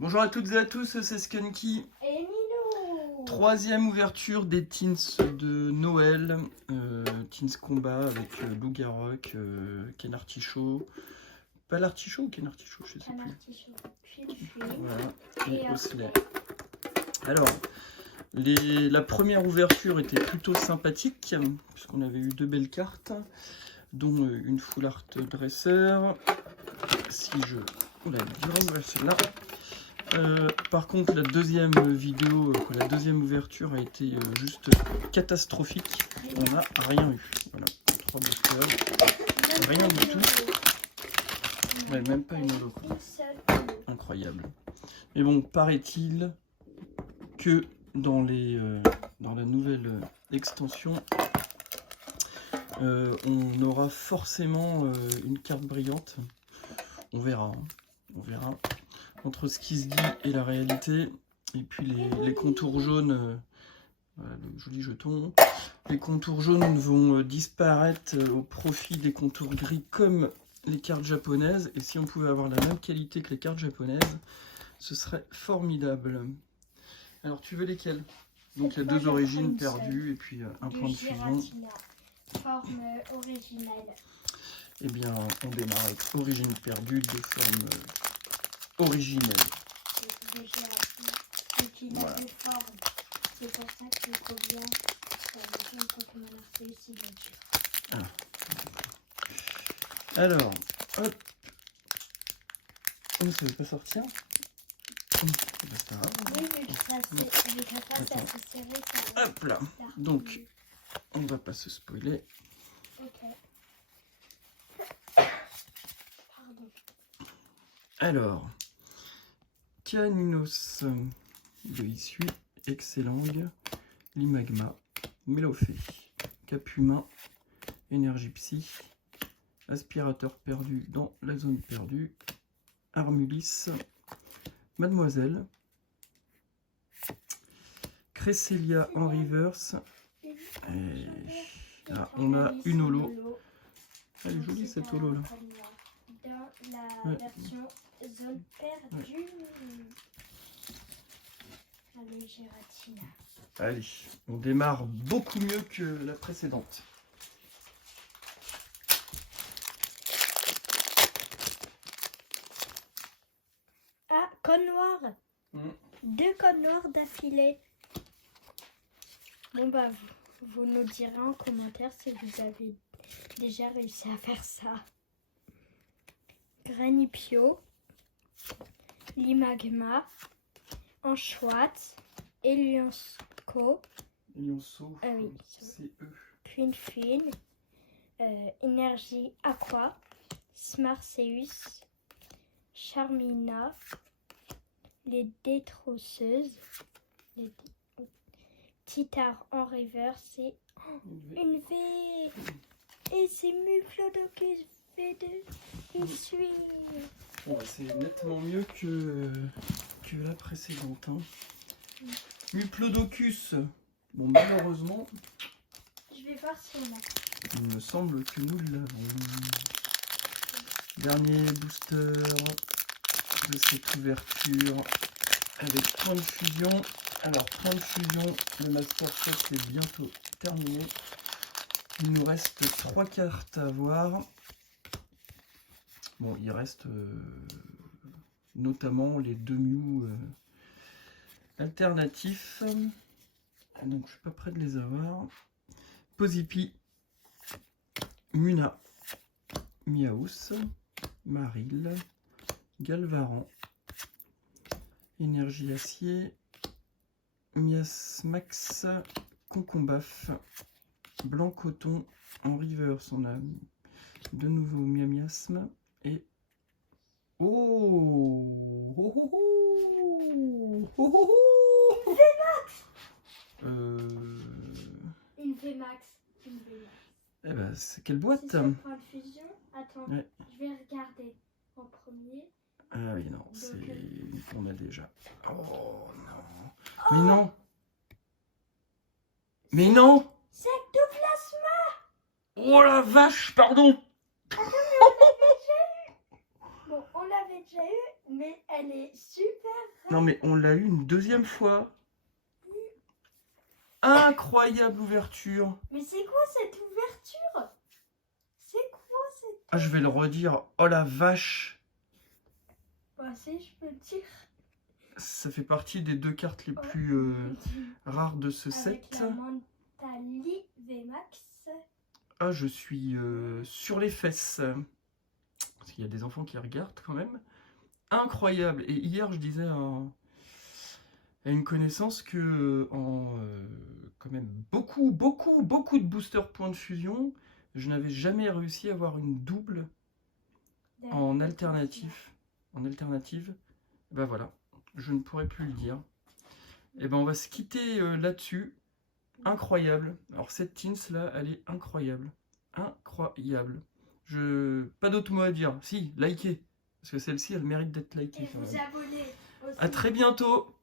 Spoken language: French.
Bonjour à toutes et à tous, c'est Skunky. Et Nino. Troisième ouverture des Teens de Noël. Teens Combat avec Lou Garrock, Ken Artichaut. Pas l'artichaut ou Ken Artichaut, je sais Un plus. artichaut. Puis Voilà. Et et Osley. Alors, la première ouverture était plutôt sympathique, puisqu'on avait eu deux belles cartes, dont une Full Art Dresser. Si je... Oula, elle est dure à ouvrir celle-là. Par contre, la deuxième vidéo, la deuxième ouverture a été juste catastrophique. On n'a rien eu. Voilà, 3 boosters. Rien du tout. Ouais, même pas une holo. Incroyable. Mais bon, paraît-il que dans la nouvelle extension, on aura forcément une carte brillante. On verra. Hein. On verra. Entre ce qui se dit et la réalité, et puis les contours jaunes, voilà, le joli jeton, les contours jaunes vont disparaître au profit des contours gris comme les cartes japonaises, et si on pouvait avoir la même qualité que les cartes japonaises, ce serait formidable. Alors tu veux lesquelles? Donc il y a deux origines perdues, et puis un point de fusion. Forme originale. Eh bien, on démarre avec origine perdue de forme originelle. Voilà. C'est pour ça qu'il faut bien un Pokémon Arceus signature. Alors, hop. Oh, ça ne veut pas sortir. Oui, mais c'est assez serré. Hop là. Donc, on va pas se spoiler. Ok. Pardon. Alors, Caninos de Issue, Excellang, Limagma, Mélophée, Capumain, Énergie Psy, Aspirateur perdu dans la zone perdue, Armulis, Mademoiselle, Cresselia en reverse, et là, on a une holo. Elle est jolie cette holo là. Dans la version zone perdue. Allez, Giratina. Allez, on démarre beaucoup mieux que la précédente. Ah, code noir. 2 codes noirs d'affilée. Bon bah, vous nous direz en commentaire si vous avez déjà réussi à faire ça. Granipio, Limagma, Anchoite, Elionsko, oui, c'est eux. Quinfin, Énergie Aqua, Smarseus, Charmina, les Détrousseuses, les Titar en reverse et une V. Et c'est Muplodocus V2 qui suit. Bon, c'est nettement mieux que la précédente. Hein. Muplodocus. Bon, malheureusement, Je vais voir si on a. il me semble que nous l'avons. Dernier booster de cette ouverture avec point de fusion. Alors, point de fusion, le Master Set est bientôt terminé. Il nous reste 3 cartes à voir. Bon, il reste notamment les 2 Mew alternatifs. Donc, je suis pas prêt de les avoir. Posipi, Muna, Miaus, Maril, Galvaran, Énergie Acier, Miasmax, Concombaf, Blanc Coton, en reverse on a de nouveau Miasme et Une VMAX. Eh ben, c'est quelle boîte? C'est sur point de fusion. Attends, ouais. Je vais regarder en premier. Ah oui, non, c'est... On a déjà. Oh non. Oh, mais non. Mais non. Sectoplasma. Oh la vache, pardon. Bon, on l'avait déjà eu, mais elle est super Non mais on l'a eu une deuxième fois. Incroyable ouverture. Mais c'est quoi cette ouverture? C'est quoi cette... Ah, je vais le redire. Oh la vache. Bah si, je peux le dire. Ça fait partie des 2 cartes les plus rares de ce Avec set. la Mentali VMAX. Ah, je suis sur les fesses. Parce qu'il y a des enfants qui regardent quand même. Incroyable. Et hier, je disais à une connaissance que en quand même beaucoup de boosters points de fusion, je n'avais jamais réussi à avoir une double en alternative. En alternative, ben voilà, je ne pourrais plus le dire. Et ben on va se quitter là-dessus. Incroyable. Alors cette Teens là, elle est incroyable. Incroyable. Pas d'autre mot à dire. Si, likez. Parce que celle-ci, elle mérite d'être likée. Et vous abonnez aussi. À très bientôt.